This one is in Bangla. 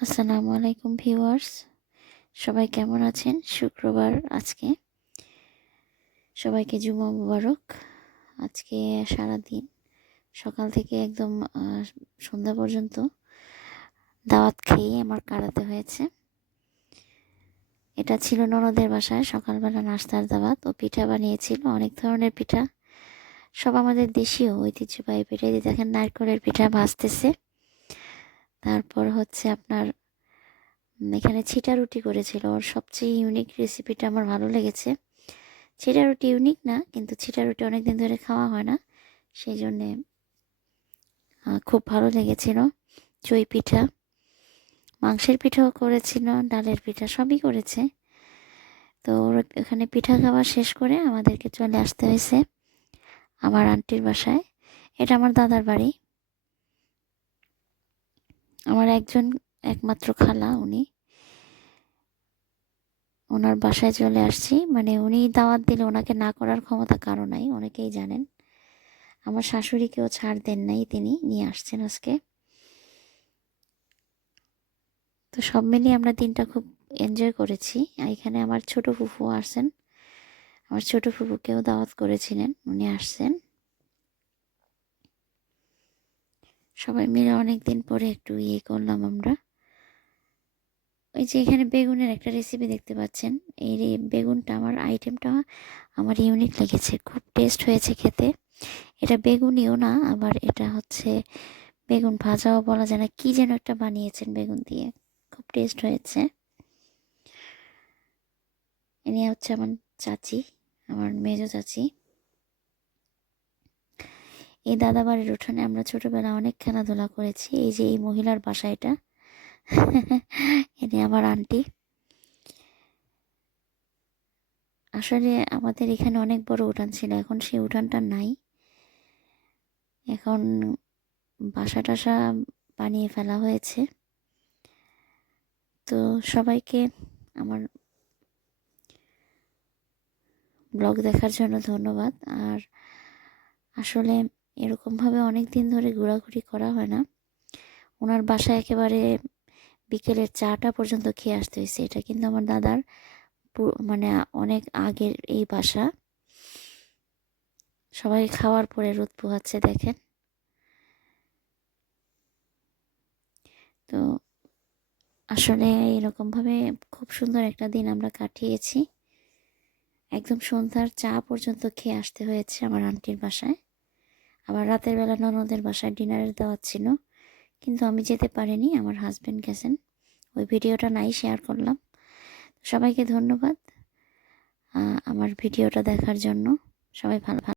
আসসালামু আলাইকুম ভিউয়ার্স, সবাই কেমন আছেন? শুক্রবার আজকে, সবাইকে জুমা মুবারক। আজকে সারাদিন সকাল থেকে একদম সন্ধ্যা পর্যন্ত দাওয়াত খেয়ে আমার কাটাতে হয়েছে। এটা ছিল ননদের বাসায় সকালবেলা নাস্তার দাওয়াত। ও পিঠা বানিয়েছিল, অনেক ধরনের পিঠা, সব আমাদের দেশীয় ঐতিহ্যবাহী পিঠা। দিয়ে দেখেন নারকেলের পিঠা ভাজতেছে। তারপর হচ্ছে আপনার এখানে ছিটা রুটি করেছিল। ওর সবচেয়ে ইউনিক রেসিপিটা আমার ভালো লেগেছে। ছিটা রুটি ইউনিক না, কিন্তু ছিটা রুটি অনেকদিন ধরে খাওয়া হয় না, সেই জন্যে খুব ভালো লেগেছিল। চই পিঠা, মাংসের পিঠাও করেছিল, ডালের পিঠা সবই করেছে। তো ওখানে পিঠা খাওয়া শেষ করে আমাদেরকে চলে আসতে হয়েছে আমার আন্টির বাসায়। এটা আমার দাদার বাড়ি। আমার একমাত্র খালা, ওনার বাসায় চলে আসছি। মানে উনি দাওয়াত দিলে ওনাকে না করার ক্ষমতা কারো নাই, অনেকেই জানেন। আমার শাশুড়িকেও ছাড় দেন নাই, তিনি নিয়ে আসছেন আজকে। তো সব মিলিয়ে আমরা দিনটা খুব এনজয় করেছি। এখানে আমার ছোট ফুফু আসছেন, আমার ছোট ফুফুকেও দাওয়াত করেছিলেন, উনি আসছেন। সবাই মিলে অনেক দিন পরে একটু করলাম আমরা। ওই যে এখানে বেগুনের একটা রেসিপি দেখতে পাচ্ছেন, এই বেগুনটা আইটেমটা আমার ইউনিক লেগেছে, খুব টেস্ট হয়েছে খেতে। এটা বেগুনিও না, আবার এটা হচ্ছে বেগুন ভাজাও বলা যায় না, কি যেন একটা বানিয়েছেন বেগুন দিয়ে, খুব টেস্ট হয়েছে। ইনি হচ্ছে আমার চাচি, আমার মেজো চাচি। এই দাদা বাড়ির উঠোনে আমরা ছোটবেলা অনেক খেলাধুলা করেছি। এই যে এই মহিলার বাসা, এটা ইনি আমার আন্টি। আসলে আমাদের এখানে অনেক বড় উঠান ছিল, এখন সেই উঠানটা নাই। এখন বাসা টাসা বানিয়ে ফেলা হয়েছে। তো সবাইকে আমার ব্লগ দেখার জন্য ধন্যবাদ। আর আসলে এরকমভাবে অনেক দিন ধরে ঘোরাঘুরি করা হয় না। ওনার বাসায় একেবারে বিকেলের চাটা পর্যন্ত খেয়ে আসতে হয়েছে। এটা কিন্তু আমার দাদার মানে অনেক আগের এই বাসা। সবাই খাওয়ার পরে রোদ পোহাচ্ছে দেখেন। তো আসলে এরকমভাবে খুব সুন্দর একটা দিন আমরা কাটিয়েছি। একদম সন্ধ্যার চা পর্যন্ত খেয়ে আসতে হয়েছে আমার আন্টির বাসায়। আবার রাতের বেলা ননদের বাসায় ডিনারের দাওয়াত ছিল, কিন্তু আমি যেতে পারিনি, আমার হাজব্যান্ড গেছেন। ওই ভিডিওটা নাই শেয়ার করলাম। সবাইকে ধন্যবাদ আমার ভিডিওটা দেখার জন্য। সবাই ভালো